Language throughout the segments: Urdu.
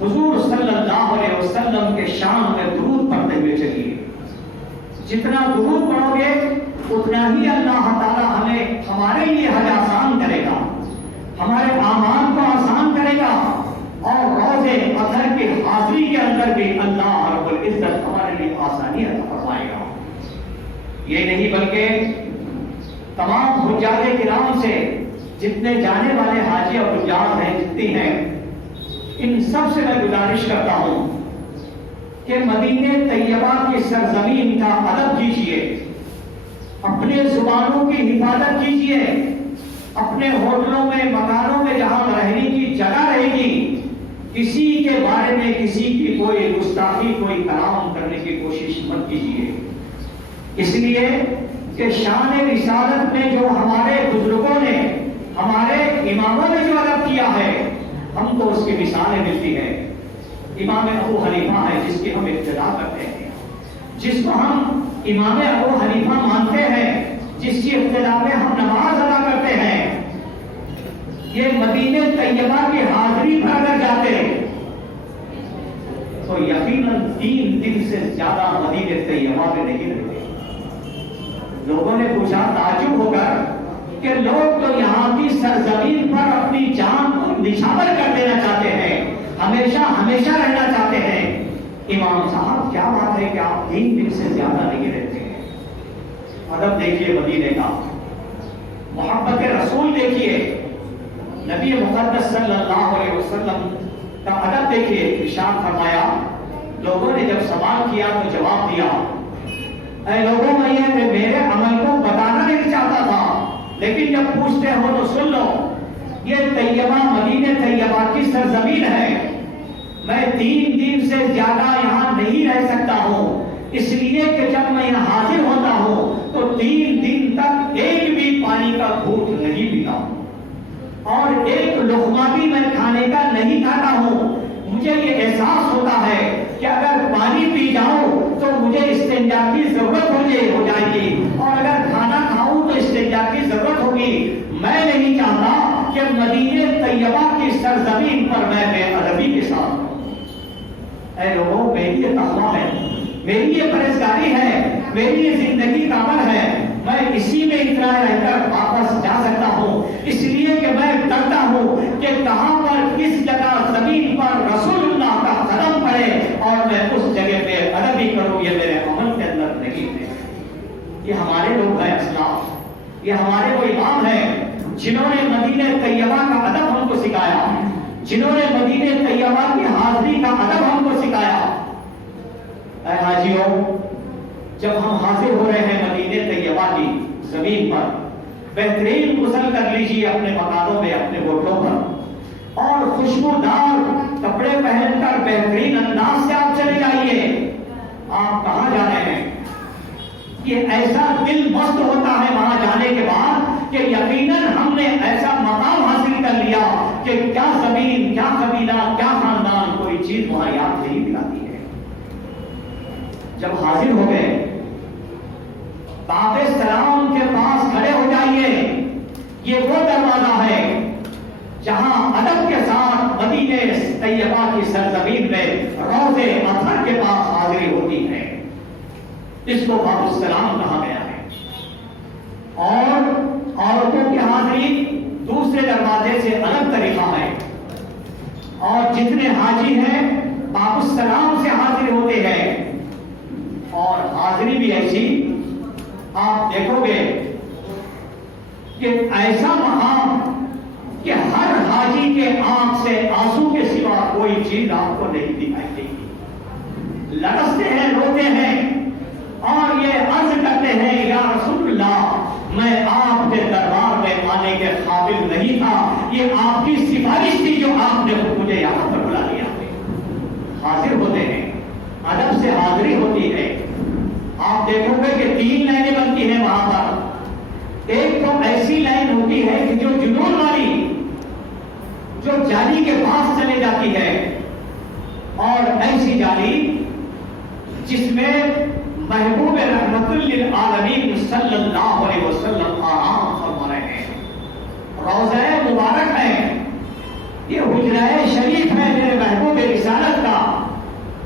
حضور صلی اللہ علیہ وسلم کے شان میں درود پڑھتے ہوئے چلیے. جتنا درود پڑھو گے اتنا ہی اللہ تعالیٰ ہمیں ہمارے لیے حج آسان کرے گا، ہمارے اعمال کو آسان کرے گا، اور روزے اثر کی حاضری کے اندر بھی اللہ رب العزت ہمارے لیے آسانی عطا فرمائے گا. یہ نہیں بلکہ تمام حجاج کرام سے جتنے جانے والے حاجی اور حجاج ہیں، جتنی ہیں، ان سب سے میں گزارش کرتا ہوں کہ مدینہ طیبہ کی سرزمین کا ادب کیجیے، اپنے زبانوں کی حفاظت کیجیے، اپنے ہوٹلوں میں مکانوں میں جہاں رہنے کی جگہ رہے گی کسی کے بارے میں کسی کی کوئی گستاخی کوئی کلام کرنے کی کوشش مت کیجیے. اس لیے کہ شان رسالت میں جو ہمارے بزرگوں نے ہمارے اماموں نے جو ادب کیا ہے ہم کو اس کی مثالیں ملتی ہیں. امام ابو حنیفہ ہے جس کی ہم ابتدا کرتے ہیں، جس کو ہم امام ابو حنیفہ مانتے ہیں، جس کی ابتدا میں ہم نماز ادا کرتے ہیں. یہ مدینہ طیبہ کی حاضری پر اگر جاتے تو یقیناً 3 دن سے زیادہ مدینہ طیبہ میں نہیں رہتے. لوگوں نے پوچھا تعجب ہو کر کہ لوگ تو یہاں کی سرزمین پر اپنی جان کو نچھاور کر دینا چاہتے ہیں، ہمیشہ ہمیشہ رہنا چاہتے ہیں. امام صاحب کیا بات ہے کہ آپ 3 دن سے زیادہ نہیں رہتے ہیں؟ ادب دیکھیے مدینے کا، محبت رسول دیکھیے، نبی مقدس صلی اللہ علیہ وسلم کا ادب دیکھیے. ارشاد فرمایا، لوگوں نے جب سوال کیا تو جواب دیا، اے لوگوں میں یہ میرے عمل کو بتانا نہیں چاہتا تھا، لیکن جب پوچھتے ہو تو سن لو. یہ طیبہ مدینہ طیبہ کی سرزمین ہے، میں 3 دن سے زیادہ یہاں نہیں رہ سکتا ہوں، اس لیے کہ جب میں یہاں حاضر ہوتا ہوں تو 3 دن تک ایک بھی پانی کا گھونٹ نہیں پیتا اور ایک لقمہ بھی میں کھانے کا نہیں کھاتا ہوں. مجھے یہ احساس ہوتا ہے کہ اگر پانی پی جاؤں تو مجھے استنجا کی ضرورت ہو جائے گی، اور اگر کھانا کھاؤں تو استنجا کی ضرورت ہوگی. میں نہیں چاہتا کہ مدینہ طیبہ کی سرزمین پر میں بے ادبی کے ساتھ ہوں. اے لوگوں، میری یہ تقویٰ ہے، میری یہ پرہیزگاری ہے، میری یہ زندگی کا عمل ہے. میں اسی میں اتنا رہ کر واپس جا سکتا ہوں، اس لیے کہ میں ڈرتا ہوں کہ کہاں پر کس جگہ زمین پر رسول اللہ کا قدم پڑے اور میں اس جگہ پہ ادبی کروں. یہ میرے عمل کے اندر نہیں ہے. یہ ہمارے لوگ ہیں اسلاف، یہ ہمارے وہ امام ہیں جنہوں نے مدینہ طیبہ کا ادب ہم کو سکھایا، جنہوں نے مدینہ طیبہ کی حاضری کا ادب ہم کو سکھایا. اے حاجیوں، جب ہم حاضر ہو رہے ہیں مدینہ طیبہ کی زمین پر، بہترین غسل کر لیجیے اپنے مکانوں میں، اپنے ہوٹلوں پر، اور خوشبودار کپڑے پہن کر بہترین انداز سے آپ چلے جائیے. آپ کہاں جا رہے ہیں؟ یہ ایسا دل مست ہوتا ہے وہاں جانے کے بعد کہ یقیناً ہم نے ایسا مقام حاصل کر لیا کہ کیا زمین، کیا قبیلہ، کیا خاندان، کوئی چیز وہاں یاد نہیں دلاتی ہے. جب حاضر ہو گئے باب سلام کے پاس کھڑے ہو جائیے. یہ وہ دروازہ ہے جہاں ادب کے ساتھ مدینہ طیبہ کی سرزمین میں روضے اطہر کے پاس حاضری ہوتی ہے. اس کو باب السلام کہا گیا ہے. اور عورتوں کی حاضری دوسرے دروازے سے الگ طریقہ ہے، اور جتنے حاجی ہیں باب السلام سے حاضر ہوتے ہیں. اور حاضری بھی ایسی، آپ دیکھو گے کہ ایسا مقام کہ ہر حاجی کے آنکھ سے آنسو کے سوا کوئی چیز آپ کو نہیں دکھائی دے گی. لرزتے ہیں، روتے ہیں، اور یہ عرض کرتے ہیں، یا رسول اللہ، میں آپ کے دربار میں آنے کے قابل نہیں تھا، یہ آپ کی سفارش تھی جو آپ نے مجھے یہاں پر بلا لیا. حاضر ہوتے ہیں، ادب سے حاضری ہوتی ہے. آپ دیکھو گے کہ 3 لائنیں بنتی ہیں وہاں پر. ایک تو ایسی لائن ہوتی ہے کہ جو جنون والی، جو جالی کے پاس چلے جاتی ہے، اور ایسی جالی جس میں محبوب رحمت للعالمین صلی اللہ علیہ وسلم آرام فرما رہے ہیں، روضہ مبارک ہے. یہ حجرہ شریف ہے میرے محبوب رسالت کا،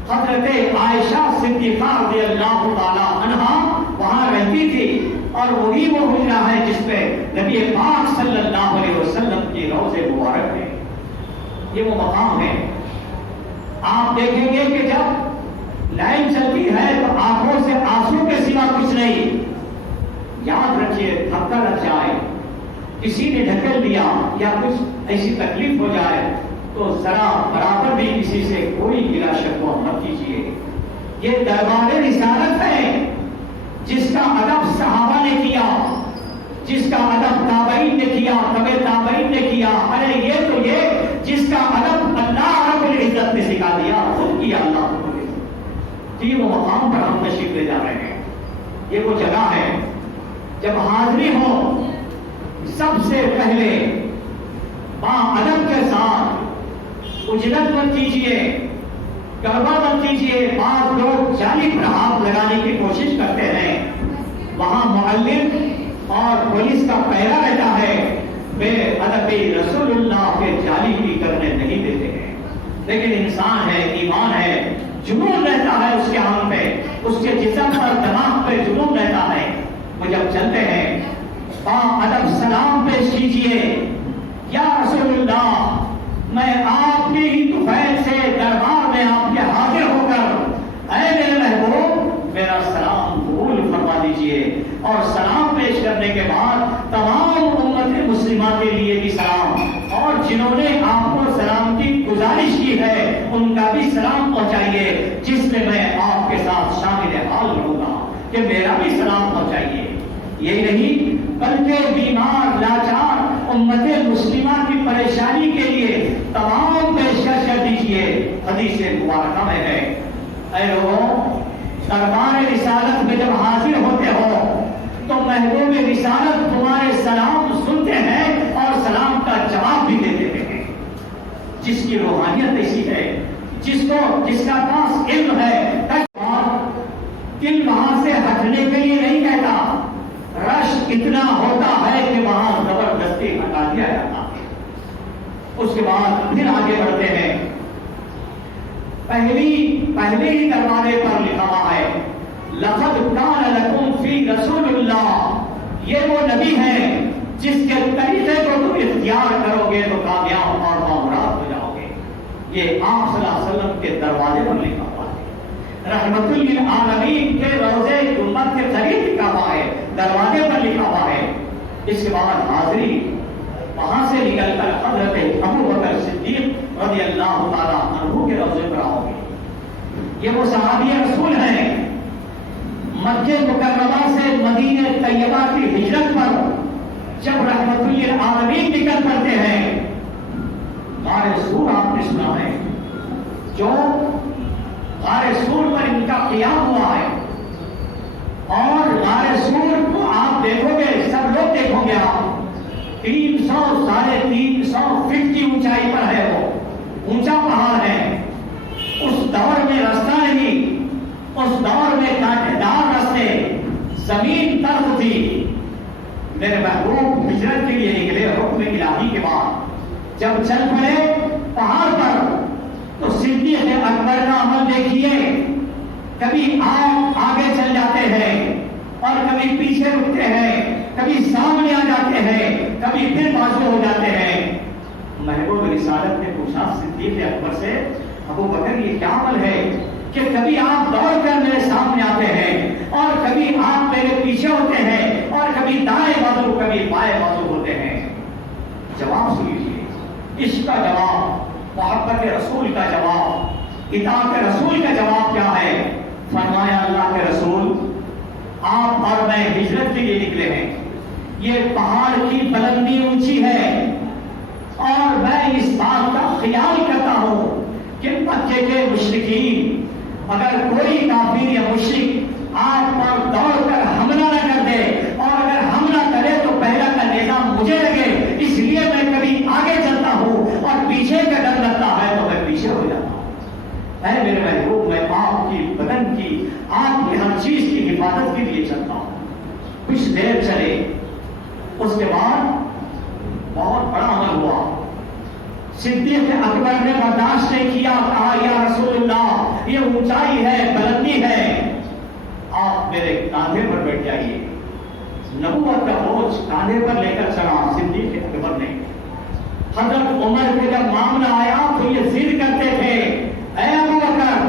حضرت عائشہ صدیقہ رضی اللہ تعالی عنہا وہاں رہتی تھی، اور وہی وہ حجرہ ہے جس پہ نبی پاک صلی اللہ علیہ وسلم کی روض مبارک ہے۔ یہ وہ مقام ہے۔ آپ دیکھیں گے کہ جب لائن چلتی ہے تو آنکھوں سے آنسو کے سوا کچھ نہیں۔ یاد رکھیے، دھکا لگ جائے، کسی نے ڈھکیل دیا یا کچھ ایسی تکلیف ہو جائے تو ذرا برابر بھی کسی سے کوئی گلا شکوہ مت کیجیے۔ یہ دربار رسالت ہے جس کا ادب صحابہ نے کیا، جس کا ادب تابعین نے کیا، تبع تابعین نے کیا، ارے یہ تو یہ جس کا ادب اللہ رب العزت نے سکھا دیا، خود کیا اللہ رب العزت۔ یہ وہ مقام پر ہم تشریف لے جا رہے ہیں، یہ وہ جگہ ہے جب حاضری ہو سب سے پہلے با ادب کے ساتھ اجرت مت کیجیے، گڑبڑ مت کیجیے۔ بعض لوگ جعلی پر ہاتھ لگانے کی کوشش کرتے ہیں، وہاں معلم اور پولیس کا پہرا رہتا ہے، بے ادبی رسول اللہ کے جعلی بھی کرنے نہیں دیتے ہیں۔ لیکن انسان ہے، ایمان ہے، جنون رہتا ہے اس کے ہم پہ، اس کے جسم پر دماغ پہ جنون رہتا ہے۔ وہ جب چلتے ہیں با ادب سلام پیش کیجیے، یا رسول اللہ میں آپ کی ہی طفیل سے دربار میں آپ کے حاضر ہو کر اے میرے محبوب میرا سلام قبول فرما دیجیے۔ اور سلام پیش کرنے کے بعد تمام امت مسلمہ کے لیے بھی سلام، اور جنہوں نے آپ کو سلام کی گزارش کی ہے ان کا بھی سلام پہنچائیے، جس میں میں آپ کے ساتھ شامل حال ہوں گا کہ میرا بھی سلام پہنچائیے۔ یہی نہیں بلکہ بیمار لاچار امت مسلمہ کی پریشانی کے لیے تمام پیشکش کر دیجیے۔ حدیث مبارکہ میں ہے، اے لوگوں دربار رسالت میں جب حاضر ہوتے ہو تو محبوب رسالت تمہارے سلام سنتے ہیں اور سلام کا جواب بھی دیتے ہیں۔ جس کی روحانیت ایسی ہے، جس کا پاس علم ہے، دل وہاں سے ہٹنے کے لیے نہیں کہتا، رش اتنا ہوتا ہے کہ وہاں زبردستی ہٹا دیا جاتا ہے۔ اس کے بعد پھر آگے بڑھتے ہیں، پہلے ہی دروازے پر لکھا ہوا ہے لقد کان لکم فی رسول اللہ، یہ وہ نبی ہے جس کے طریقے کو تم اختیار کرو گے تو کامیاب اور بامراد ہو جاؤ گے۔ یہ آپ صلی اللہ علیہ وسلم کے دروازے پر لکھا ہوا ہے، رحمت للعالمین کے روضے امت کے قریب لکھا ہوا ہے، دروازے پر لکھا ہوا ہے۔ اس کے بعد حاضری وہاں سے نکل کر حضرت ابوبکر صدیق رضی اللہ تعالی عنہ کے روضے پر آؤ گے۔ یہ وہ صحابی رسول ہیں، مکہ مکرمہ سے مدینہ طیبہ کی ہجرت پر جب رحمت للعالمین نکل پڑتے ہیں، غار سور آپ نے سنا ہے، جو غار سور پر ان کا قیام ہوا ہے، اور غار سور کو آپ دیکھو گے، سب لوگ دیکھو گے، آپ 300 ساڑھے 300 فٹ کی اونچائی پر ہے، وہ اونچا پہاڑ ہے۔ اس دور میں رستہ نہیں، اس دور میں کانٹے دار رستے، زمین تلخ تھی۔ میرے محبوب ہجرت کے لیے نکلے حکم الہی کے بعد، جب چل پڑے پہاڑ پر تو صدیق اکبر کا عمل دیکھیے، کبھی آپ آگے چل جاتے ہیں اور کبھی پیچھے رکتے ہیں، کبھی سامنے آ جاتے ہیں، کبھی پھر بازو ہو جاتے ہیں۔ محبوب رسالت نے پوچھا صدیق اکبر سے، ابو بکر یہ کیا عمل ہے کہ کبھی آپ دوڑ کر میرے سامنے آتے ہیں اور کبھی آپ میرے پیچھے ہوتے ہیں اور کبھی دائیں بازو کبھی بائیں بازو ہوتے ہیں؟ جواب سن لیجیے، عشق کا جواب، محبت رسول کا جواب، اطاعت رسول کا جواب کیا ہے؟ فرمایا اللہ کے رسول آپ اور میں ہجرت کے لیے نکلے ہیں، یہ پہاڑ کی بلندی اونچی ہے اور میں اس بات کا خیال کرتا ہوں کہ مکے کے مشرکین اگر کوئی کافر یا مشرک آپ پر دوڑ کر حملہ نہ کر دے، اور اگر حملہ کرے تو پہلا کا نظام مجھے لگے، اس لیے میں کبھی آگے چلتا ہوں اور پیچھے کا ڈر لگتا ہے تو میں پیچھے ہو جاتا ہوں۔ اے میرے محبوب میں آپ کی بدن کی، آپ کی ہر چیز کی حفاظت کے لیے چلتا ہوں۔ کچھ دیر چلے، اس کے بعد بہت بڑا عمل ہوا، صدیق اکبر نے برداشت نہیں کیا، کہا یا رسول اللہ یہ اونچائی ہے، بلندی ہے، آپ میرے کاندھے پر بیٹھ جائیے۔ نبوت کا بوجھ کاندھے پر لے کر چلا صدیق اکبر نے۔ حضرت عمر کو جب معاملہ آیا تو یہ ضد کرتے تھے، اے ابو بکر،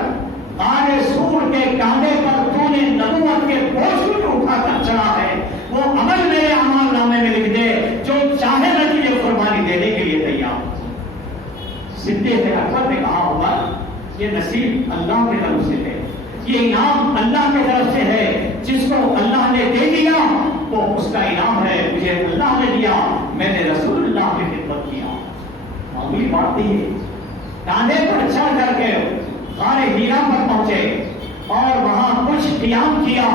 غار سور کے کاندھے پر تو نے نبوت کے بوجھ کو اٹھا کر چلا ہے، وہ عمل میرے اعمال نامے میں لکھ دے، جو چاہے میں تجھے قربانی دینے کے لیے تیار۔ صدیق اکبر نے کہا عمر یہ نصیب اللہ کی طرف سے ہے، یہ انعام اللہ کی طرف سے ہے، جس کو اللہ نے دے دیا وہ اس کا انعام ہے، مجھے اللہ نے دیا، میں نے رسول اللہ کی خدمت کیا۔ معمولی بات نہیں ہے۔ کاندھے پر چڑھ کر کے غار ہیرا پر پہنچے اور وہاں کچھ قیام کیا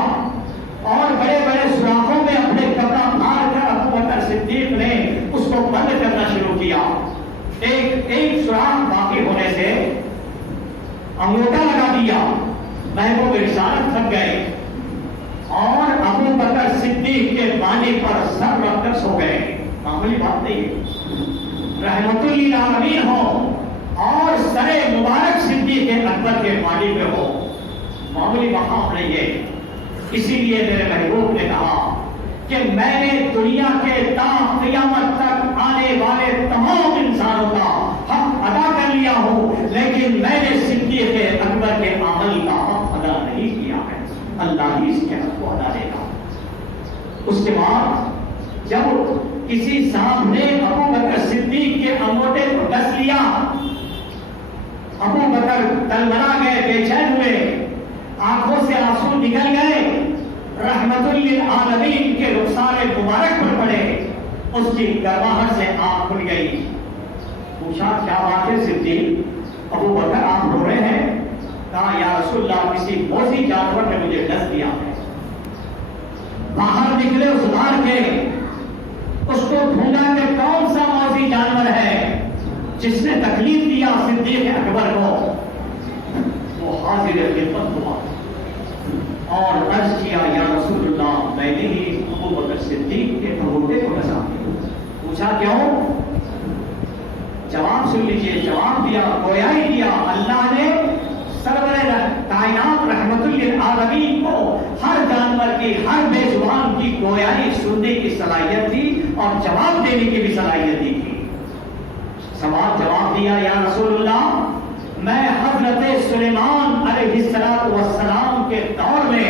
اور بڑے بڑے سوراخوں میں اپنے کپڑا پھاڑ کر ابو بکر صدیق نے اس کو بند کرنا شروع کیا۔ ایک سوراخ باقی ہونے سے انگوٹھا لگا دیا، محبوب رسالت تھک گئے اور ابو بکر صدیق کے بانی پر سر رکھ کر سو گئے۔ معمولی بات نہیں ہے، رحمت للعالمین ہو اور سر مبارک صدیق اکبر کے بانی پہ ہو، معمولی مقام نہیں ہے۔ اسی لیے میرے محبوب نے کہا کہ میں نے دنیا کے تا قیامت تک آنے والے تمام انسانوں کا حق ادا کر لیا ہوں، لیکن میں نے صدیق اکبر کے عمل کا حق ادا نہیں کیا ہے، اللہ ہی اس کے حق کو ادا دے گا۔ اس کے بعد جب کسی صاحب نے ابو بکر صدیق کے انگوٹھے کو ڈس لیا، ابو بکر تلمرا گئے، بے چین ہوئے، آنکھوں سے آنسو نکل گئے، رحمت للعالمین کے رخسار مبارک پر پڑے، اس کی گرماہٹ سے آنکھ کھل گئی۔ پوچھا کیا بات ہے صدیق؟ ابو بکر آپ رو رہے ہیں؟ کہا یا رسول اللہ کسی موذی جانور نے مجھے ڈس دیا ہے۔ باہر نکلے اس غار کے، اس کو ڈھونڈا کہ کون سا موذی جانور ہے جس نے تکلیف دیا صدیق اکبر کو۔ وہ حاضر خدمت ہوا اور عرض کیا یا رسول اللہ میں نے ہی ابو بکر صدیق کے انگوٹھے کو ڈسا۔ پوچھا کیوں؟ جواب سن لیجئے، جواب دیا، گویا ہی دیا، اللہ نے سرور کائنات رحمت للعالمین کو ہر جانور کی، ہر بے زبان کی گویائی سننے کی صلاحیت دی اور جواب دینے کی بھی صلاحیت دی تھی۔ سوال جواب دیا یا رسول اللہ میں حضرت سلیمان علیہ السلام کے دور میں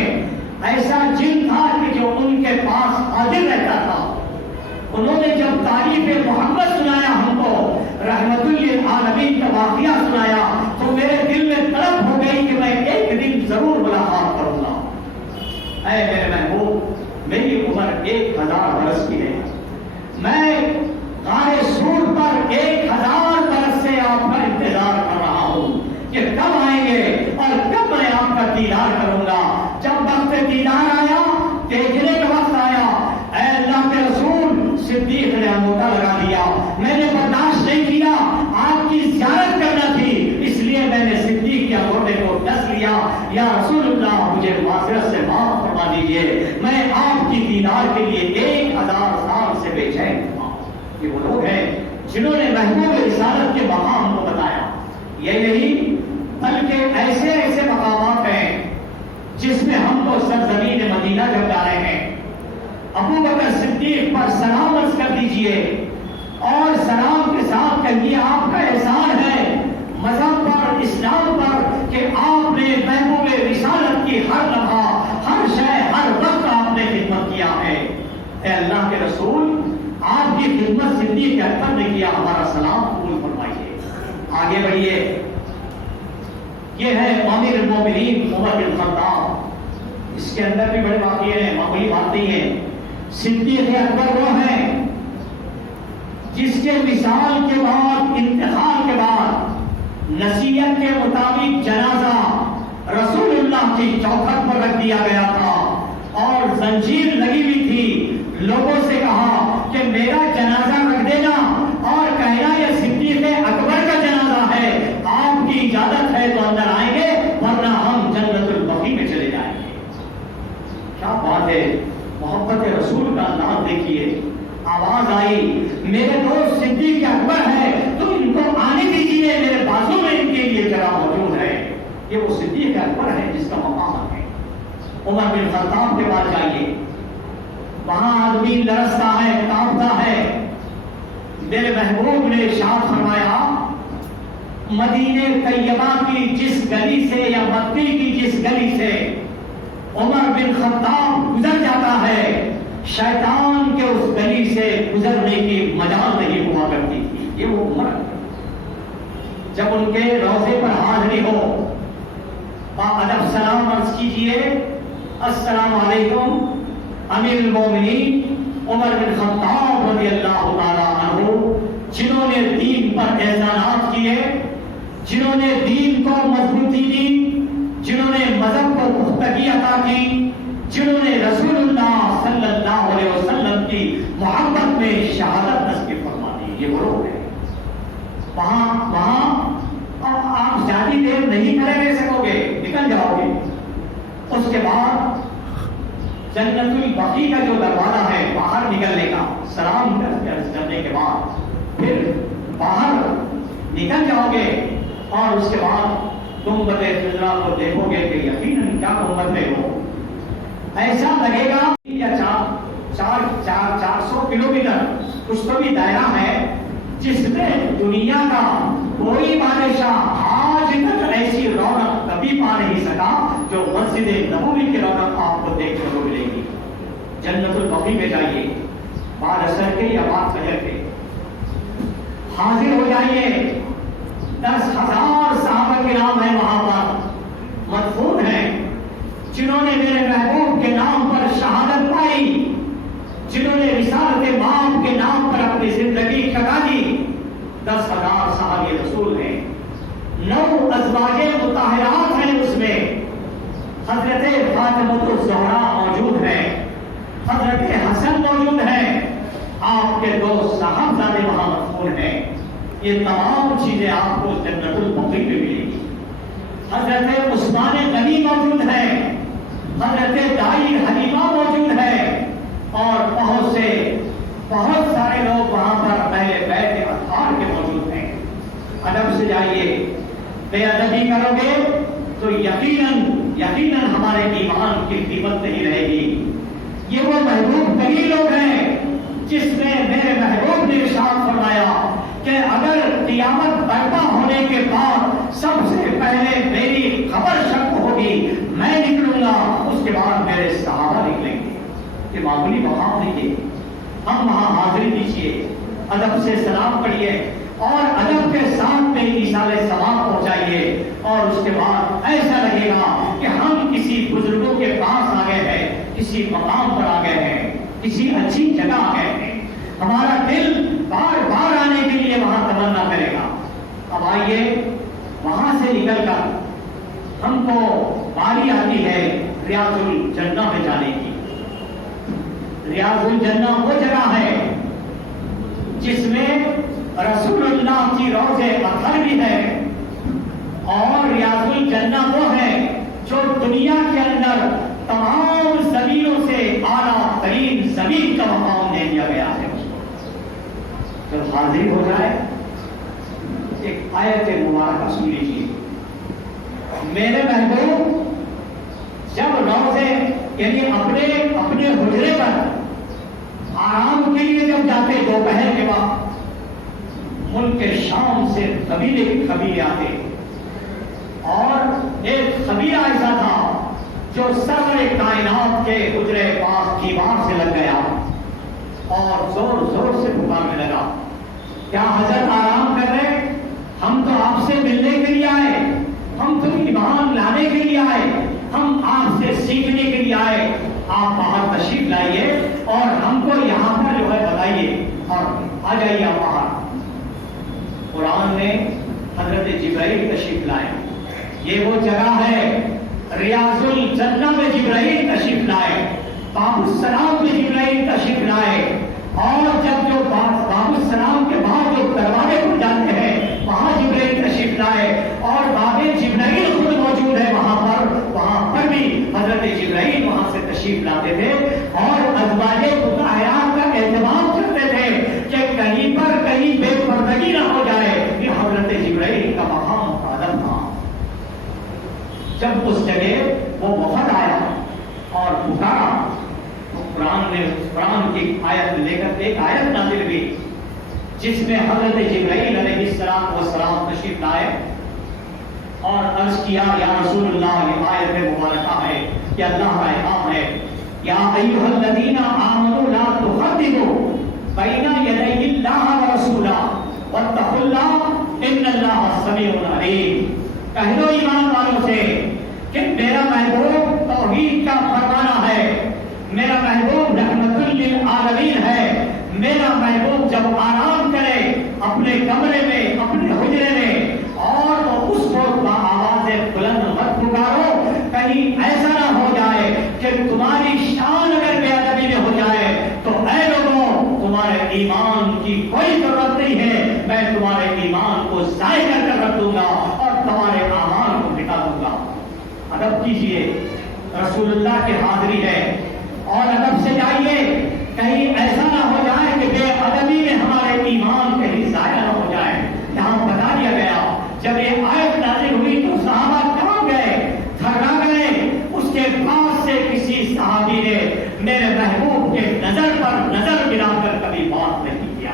ایسا جن تھا کہ جو ان کے پاس حاضر رہتا تھا، انہوں نے جب تعریف محمد سنایا ہم کو، رحمت للعالمین کا واقعہ سنایا تو میرے دل میں طلب ہو گئی کہ میں ایک دن ضرور ملاقات کروں گا۔ اے میرے محبوب میری عمر 1000 برس کی ہے، میں غار سور پر 1000 برس سے آپ کا انتظار کر رہا ہوں کہ کب آئیں گے اور کب میں آپ کا دیدار کروں گا۔ جب وقت دیدار آیا، دیکھنے کا وقت آیا، اے اللہ کے رسول، صدیق نے انگوٹھا لگا دیا، میں نے برداشت نہیں کیا، آپ کی زیارت کرنا تھی، اس لیے میں نے صدیق کے انگوٹھے کو ڈس لیا۔ یا رسول اللہ مجھے معذرت سے معاف فرما دیجیے، میں آپ کی دیدار کے لیے 1000 سال سے بے چین ہوں۔ یہ وہ لوگ ہیں جنہوں نے محبوب رسالت کے مقام کو بتایا۔ یہ نہیں بلکہ ایسے ایسے مقامات ہیں جس میں ہم کو سرزمین مدینہ جب جا رہے ہیں، ابو بکر صدیق پر سلام عرض کر دیجئے اور سلام کے ساتھ کہیے آپ کا احسان ہے مذہب پر، اسلام پر، کہ آپ نے محبوب رسالت کی ہر لمحہ، ہر شے، ہر وقت آپ نے خدمت کیا ہے۔ اے اللہ کے رسول آپ کی خدمت صدیق اکبر نے کیا، ہمارا سلام قبول فرمائیے۔ آگے بڑھیے۔ یہ ہے امیر المومنین عمر بن خطاب، اس کے اندر بھی بڑے واقعے ہیں، معمولی بات نہیں ہے۔ صدیق اکبر وہ ہیں جس کے وصال کے بعد، انتقال کے بعد نصیحت کے مطابق جنازہ رسول اللہ کی چوکھٹ پر رکھ دیا گیا تھا اور زنجیر لگی ہوئی تھی۔ لوگوں سے کہا کہ میرا جنازہ رکھ دینا اور کہنا یہ صدیق اکبر کا جنازہ ہے، آپ کی اجازت ہے تو اندر آئیں گے ورنہ ہم جنت البقیع میں چلے جائیں گے۔ کیا بات ہے، محبت رسول کا انداز دیکھیے۔ آواز آئی میرے دوست صدیق اکبر ہے، تم ان کو یہ وہ صدیق اکبر ہے جس کا مقام ہے. عمر بن خطاب کے پاس جائیے، وہاں آدمی لرزتا ہے، کانپتا ہے. میرے محبوب نے ارشاد فرمایا مدینہ طیبہ کی جس گلی سے یا مکی کی جس گلی سے عمر بن خطاب گزر جاتا ہے، شیطان کے اس گلی سے گزرنے کی مجال نہیں ہوا کرتی تھی. یہ وہ عمر جب ان کے روضے پر حاضری ہو، ادب سلام عرض کیجئے، السلام علیکم امیر المومنین عمر بن خطاب رضی اللہ تعالی عنہ، جنہوں نے دین پر احسانات کیے، جنہوں نے دین کو مضبوطی دی، جنہوں نے مذہب کو پختگی عطا کی، جنہوں نے رسول اللہ صلی اللہ علیہ وسلم کی محبت میں شہادت نصیب فرما دی. یہ وہ لوگ ہیں. وہاں آپ زیادہ دیر نہیں کھڑے رہ سکو گے، نکل جاؤ گے. اس کے بعد جنت البقیع کا جو دروازہ ہے باہر نکلنے کا، سلام کرنے کے بعد پھر باہر نکل جاؤ گے اور اس کے بعد گنبد خضرا کو دیکھو گے کہ یقیناً کیا گنبد ہے وہ. ایسا لگے گا یا 400 کلومیٹر کچھ تو بھی دائرہ ہے جس میں دنیا کا کوئی بادشاہ آج تک ایسی رونق کبھی پا نہیں سکا جو مسجد نبوی کی رونق آپ کو دیکھنے کو ملے گی. جنت البقیع میں جائیے، بعد اثر کے یا بعد فجر کے حاضر ہو جائیے. 10,000 صحابہ کرام ہیں وہاں پر مدفون ہیں، جنہوں نے میرے محبوب کے نام پر شہادت پائی، جنہوں نے رسالت باپ کے نام پر اپنی زندگی کٹا دی. 10,000 صحابی رسول ہیں، 9 ازواج مطہرات ہیں. اس میں حضرت فاطمہ الزہرا موجود ہیں، حضرت حسن موجود ہیں، آپ کے 2 صاحبزادے وہاں مدفون ہیں. یہ تمام چیزیں آپ کو جنت البقیع میں ملے گی. حضرت عثمان غنی موجود ہیں، حضرت دائی حلیمہ موجود ہے، اور بہت سارے لوگ وہاں پر پہلے بیت اطہار کے موجود ہیں. ادب سے جائیے، بے ادبی کرو گے تو یقیناً ہمارے ایمان کی قیمت نہیں رہے گی. یہ وہ محبوب ترین لوگ ہیں جس میں میرے محبوب نے ارشاد فرمایا کہ اگر قیامت برپا ہونے کے بعد سب سے پہلے میری خبر شک ہوگی، میں نکلوں گا، اس کے بعد میرے صحابہ نکلیں گے. یہ معمولی مقام نہیں ہے. ہم وہاں حاضری دیجیے، ادب سے سلام پڑھیے اور ادب کے ساتھ میں ایصال ثواب پہنچائیے، اور اس کے بعد ایسا لگے گا کہ ہم کسی بزرگوں کے پاس آ گئے ہیں، کسی مقام پر آ گئے ہیں، کسی اچھی جگہ آ گئے ہیں. ہمارا دل بار بار آنے کے لیے وہاں تمنا کرے گا. اب آئیے، وہاں سے نکل کر ہم کو باری آتی ہے ریاض الجنہ میں جانے کی. ریاض الجنہ وہ جگہ ہے جس میں رسول اللہ کی روض اطہر بھی ہے، اور ریاض الجنہ وہ ہے جو دنیا کے اندر تمام زمینوں سے اعلیٰ ترین زمین کا مقام دے دیا گیا ہے. جب حاضر ہو جائے ایک آیت مبارکہ سن لیجیے. میرے محبوب جب روضے یعنی اپنے حجرے پر آرام کے لیے جب جاتے دوپہر کے بعد، ملک شام سے قبیلے کے قبیلے آتے، اور ایک قبیلہ ایسا تھا جو سرور کائنات کے حجرے پاک دیوار سے لگ گیا اور زور زور سے پکارنے لگا، کیا حضرت آرام کر رہے؟ ہم تو آپ سے ملنے کے لیے آئے، ہم تو ایمان لانے کے لیے آئے، ہم آپ سے سیکھنے کے لیے آئے. آپ باہر تشریف لائیے اور ہم کو یہاں پر جو ہے بتائیے، اور آ جائیے آپ باہر. قرآن نے حضرت جبرائیل تشریف لائے. یہ وہ جگہ ہے ریاض الجنہ میں جبرائیل تشریف لائے، باب السلام میں جبرائیل تشریف لائے، اور جب جو باب السلام کے بعد جو دروازے کھل جاتے ہیں وہاں جبرائیل تشریف لائے، اور باب جبرائیل خود موجود ہے وہاں پر بھی حضرت جبرائیل وہاں سے تشریف لاتے تھے، اور ازواج مطہرات کا اہتمام کرتے تھے کہ کہیں بے پردگی نہ ہو جائے. یہ حضرت جبرائیل کا مقام ادب تھا. جب اس جگہ وہ وفد آیا اور پکارا تو قرآن کی آیت لے کر ایک آیت نازل ہوئی جس میں حضرت جبرائیل علیہ السلام تشریف لائے اور عرض کیا یا رسول اللہ، یہ آیت مبارکہ ہے کہ اللہ کا احکام ہے یا ایھا الذین آمنوا لا تقدموا بین یدی اللہ ورسولہ واتقوا اللہ ان اللہ سمیع علیم۔ کہہ دو ایمان والوں سے کہ میرا محبوب توحید کا فرمانا ہے، میرا محبوب رحمت للعالمین ہے، میرا محبوب جب آرام کرے اپنے کمرے میں اپنے حجرے میں اور تو اس کو آواز بلند مت پکارو، کہیں ایسا نہ ہو جائے کہ تمہاری شان اگر بے ادبی میں ہو جائے تو اے لوگوں تمہارے ایمان کی کوئی ضرورت نہیں ہے، میں تمہارے ایمان کو ضائع کر کر رکھ دوں گا اور تمہارے اعمال کو مٹا دوں گا۔ ادب کیجئے، رسول اللہ کی حاضری ہے اور ادب سے جائیے، کہیں ایسا نہ ہو جائے کہ بے ادبی میں ہمارے ایمان کہیں ضائع نہ ہو جائے۔ یہاں بتا دیا گیا جب یہ آیت نازل ہوئی تو صحابہ کہاں گئے، تھرا گئے۔ اس کے بعد سے کسی صحابی نے میرے محبوب کے نظر پر نظر گرا کر کبھی بات نہیں کیا،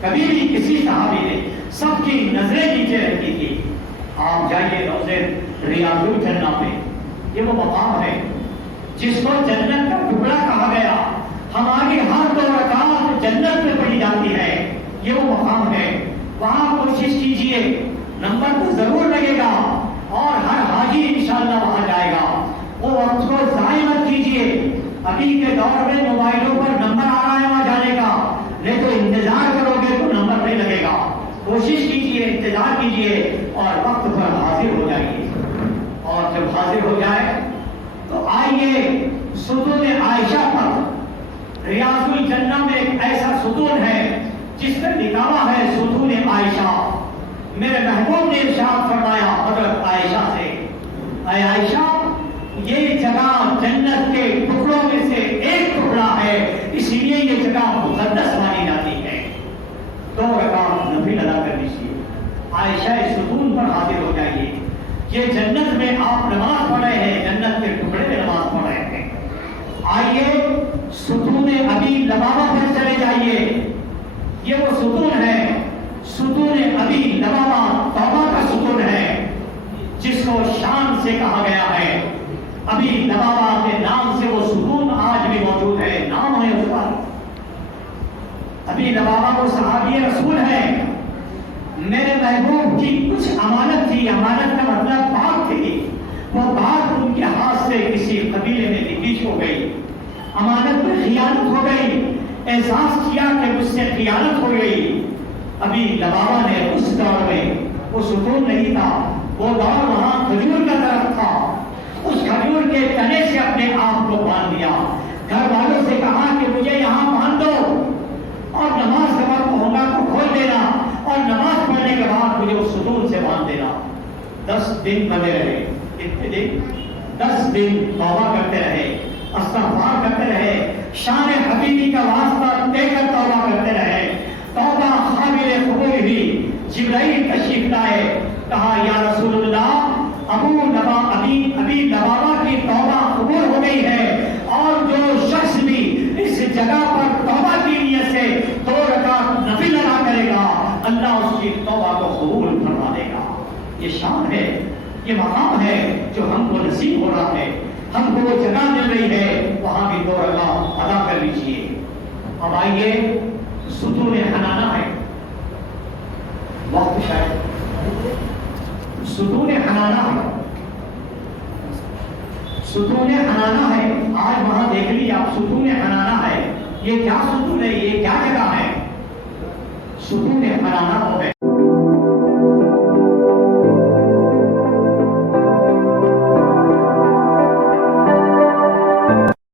کبھی بھی کسی صحابی نے، سب کی نظریں نیچے رکھی تھی۔ آپ جائیے روضے ریاض الجنہ میں، یہ وہ مقام ہے جس کو جنت کا ٹکڑا کہا گیا، ہماری ہر دو رکعت جنت میں پڑھی جاتی ہے، یہ وہ مقام ہے۔ وہاں کوشش کیجئے، نمبر تو ضرور لگے گا اور ہر حاجی انشاءاللہ وہاں جائے گا، وہ وقت کو ضائع مت کیجئے۔ ابھی کے دور میں موبائلوں پر نمبر آ رہا ہے وہاں جانے کا، نہیں تو انتظار کرو گے تو نمبر نہیں لگے گا۔ کوشش کیجئے، انتظار کیجئے اور وقت پر حاضر ہو جائیے، اور جب حاضر ہو جائے تو آئیے ستون عائشہ پر۔ ریاض الجنہ میں ایک ایسا ستون ہے جس میں لکھا ہوا ہے ستون عائشہ۔ میرے محبوب نے ارشاد فرمایا حضرت عائشہ سے، اے عائشہ یہ جگہ جنت کے ٹکڑوں میں سے ایک ٹکڑا ہے، اس لیے یہ جگہ مقدس مانی جاتی ہے، 2 رکعت نفل ادا کر لیجیے، عائشہ ستون پر حاضر ہو جائیے۔ یہ جنت میں آپ نماز پڑھ رہے ہیں، جنت کے ٹکڑے میں نماز پڑھ رہے ہیں۔ آئیے ستون ابی لبابہ پر چلے جائیے، یہ وہ ستون ہے، ستون ابی لبابہ توبہ کا ستون ہے جس کو شان سے کہا گیا ہے۔ ابی لبابہ کے نام سے وہ ستون آج بھی موجود ہے، نام ہے اس کا۔ ابی لبابہ وہ صحابی رسول ہے، میرے محبوب کی کچھ امانت تھی، امانت کا مطلب بات تھی، وہ بات ان کے ہاتھ سے کسی قبیلے میں لیکیج ہو گئی، امانت میں خیانت ہو گئی، احساس کیا کہ مجھ سے خیانت ہو گئی۔ ابھی لبابہ نے اس دور میں، وہ ستون نہیں تھا، وہ دور وہاں کھجور کا درخت تھا، اس کھجور کے تنے سے اپنے آپ کو باندھ دیا، گھر والوں سے کہا کہ مجھے یہاں باندھ دو اور نماز کے وقت ہوگا تو کھول دینا اور نماز پڑھنے کے بعد مجھے اس ستون سے باندھ دینا۔ 10 دن بندے رہے، کتنے دن؟ 10 دن توبہ کرتے رہے، استغفار کرتے رہے، شان حبیبی کا واسطہ دے کر توبہ کرتے رہے۔ توبہ قابل قبول ہوئی، جبرائیل تشریف لائے، کہا یا رسول اللہ ابی لبابہ کی توبہ قبول ہو گئی ہے، اور جو شخص بھی اس جگہ پر توبہ کی نیت سے 2 رکعت نفل ادا کرے گا، اللہ اس کی توبہ کو قبول فرما دے گا۔ یہ شان ہے، یہ مقام ہے جو ہم کو نصیب ہو رہا ہے، ہم کو وہ جگہ مل رہی ہے، وہاں بھی 2 رکعت ادا کر لیجیے۔ اب آئیے ستون حنانہ ہے، وقت شاید ستون حنانہ ہے، ستون حنانہ ہے، آج وہاں دیکھ لیجیے آپ، ستون حنانہ ہے۔ یہ کیا ستون ہے، یہ کیا جگہ ہے؟ ستون حنانہ ہے۔